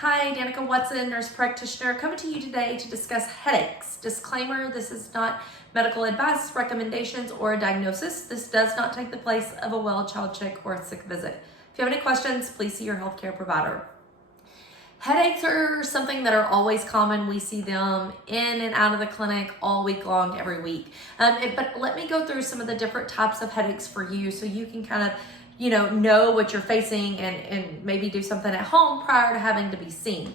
Hi, Danika Watson, nurse practitioner, coming to you today to discuss headaches. Disclaimer, this is not medical advice, recommendations, or a diagnosis. This does not take the place of a well child check or a sick visit. If you have any questions, please see your healthcare provider. Headaches are something that are always common. We see them in and out of the clinic all week long, every week. But let me go through some of the different types of headaches for you so you can kind of know what you're facing and maybe do something at home prior to having to be seen.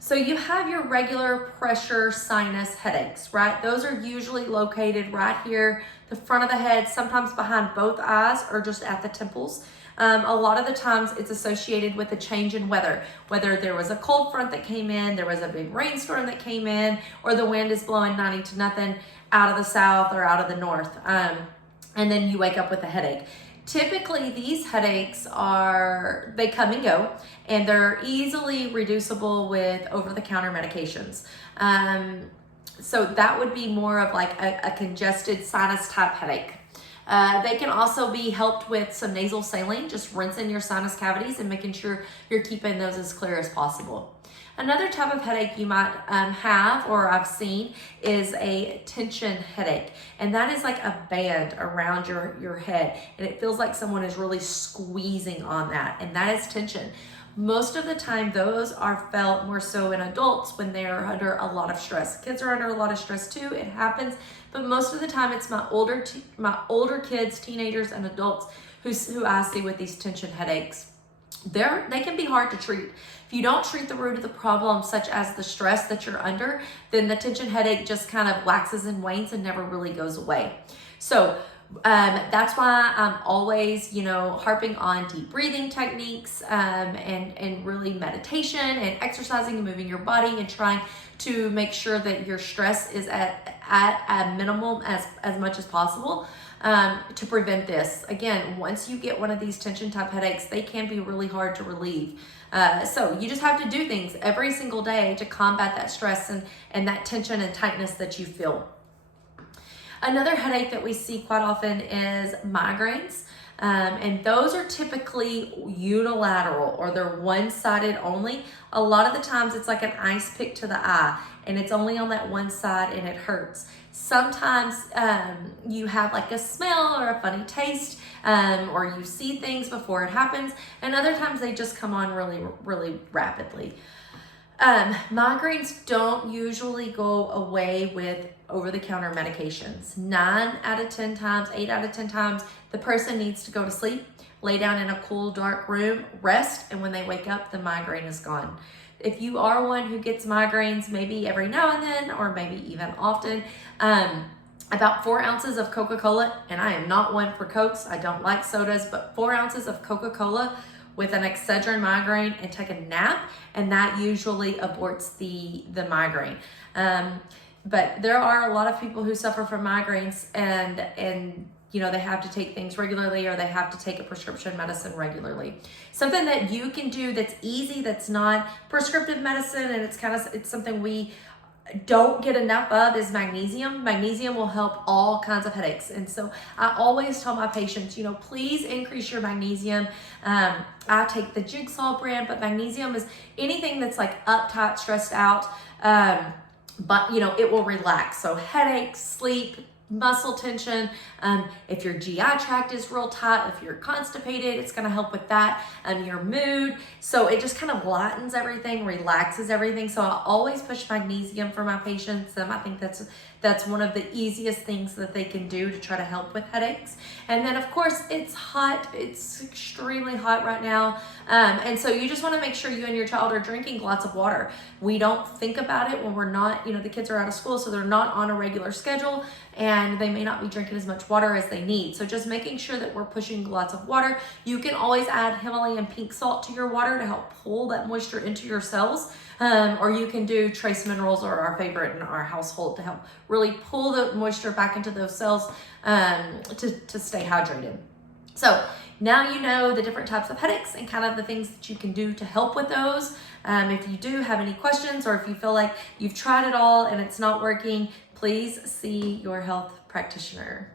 So you have your regular pressure sinus headaches, right? Those are usually located right here, the front of the head, sometimes behind both eyes or just at the temples. A lot of the times it's associated with a change in weather, whether there was a cold front that came in, there was a big rainstorm that came in, or the wind is blowing 90 to nothing out of the south or out of the north. And then you wake up with a headache. Typically, these headaches they come and go, and they're easily reducible with over-the-counter medications. So that would be more of like a congested sinus type headache. They can also be helped with some nasal saline, just rinsing your sinus cavities and making sure you're keeping those as clear as possible. Another type of headache you might have, or I've seen, is a tension headache. And that is like a band around your head. And it feels like someone is really squeezing on that. And that is tension. Most of the time, those are felt more so in adults when they're under a lot of stress. Kids are under a lot of stress too, it happens. But most of the time, it's my older kids, teenagers, and adults who I see with these tension headaches. They can be hard to treat. If you don't treat the root of the problem, such as the stress that you're under, then the tension headache just kind of waxes and wanes and never really goes away. So that's why I'm always, harping on deep breathing techniques and really meditation and exercising and moving your body and trying to make sure that your stress is at a minimum as much as possible. To prevent this. Again, once you get one of these tension type headaches, they can be really hard to relieve. So you just have to do things every single day to combat that stress and that tension and tightness that you feel. Another headache that we see quite often is migraines. And those are typically unilateral, or they're one-sided only. A lot of the times it's like an ice pick to the eye, and it's only on that one side and it hurts. Sometimes you have like a smell or a funny taste, or you see things before it happens, and other times they just come on really, really rapidly. Migraines don't usually go away with over-the-counter medications. 9 out of 10 times, 8 out of 10 times, the person needs to go to sleep, lay down in a cool, dark room, rest, and when they wake up, the migraine is gone. If you are one who gets migraines maybe every now and then, or maybe even often, about 4 ounces of Coca-Cola, and I am not one for Cokes, I don't like sodas, but 4 ounces of Coca-Cola with an Excedrin migraine and take a nap, and that usually aborts the migraine. But there are a lot of people who suffer from migraines and they have to take things regularly, or they have to take a prescription medicine regularly. Something that you can do that's easy, that's not prescriptive medicine, and it's something we don't get enough of, is magnesium. Magnesium will help all kinds of headaches. And so I always tell my patients, please increase your magnesium. I take the Jigsaw brand, but magnesium is anything that's like uptight, stressed out, but it will relax. So headaches, sleep, muscle tension, if your GI tract is real tight, if you're constipated, it's going to help with that, your mood. So it just kind of lightens everything, relaxes everything. So I always push magnesium for my patients. I think that's one of the easiest things that they can do to try to help with headaches. And then of course it's hot, it's extremely hot right now. And so you just want to make sure you and your child are drinking lots of water. We don't think about it when we're not, the kids are out of school, so they're not on a regular schedule, and they may not be drinking as much water as they need. So just making sure that we're pushing lots of water. You can always add Himalayan pink salt to your water to help pull that moisture into your cells. Or you can do trace minerals, or our favorite in our household, to help really pull the moisture back into those cells to stay hydrated. So now you know the different types of headaches and kind of the things that you can do to help with those. If you do have any questions, or if you feel like you've tried it all and it's not working, please see your health practitioner.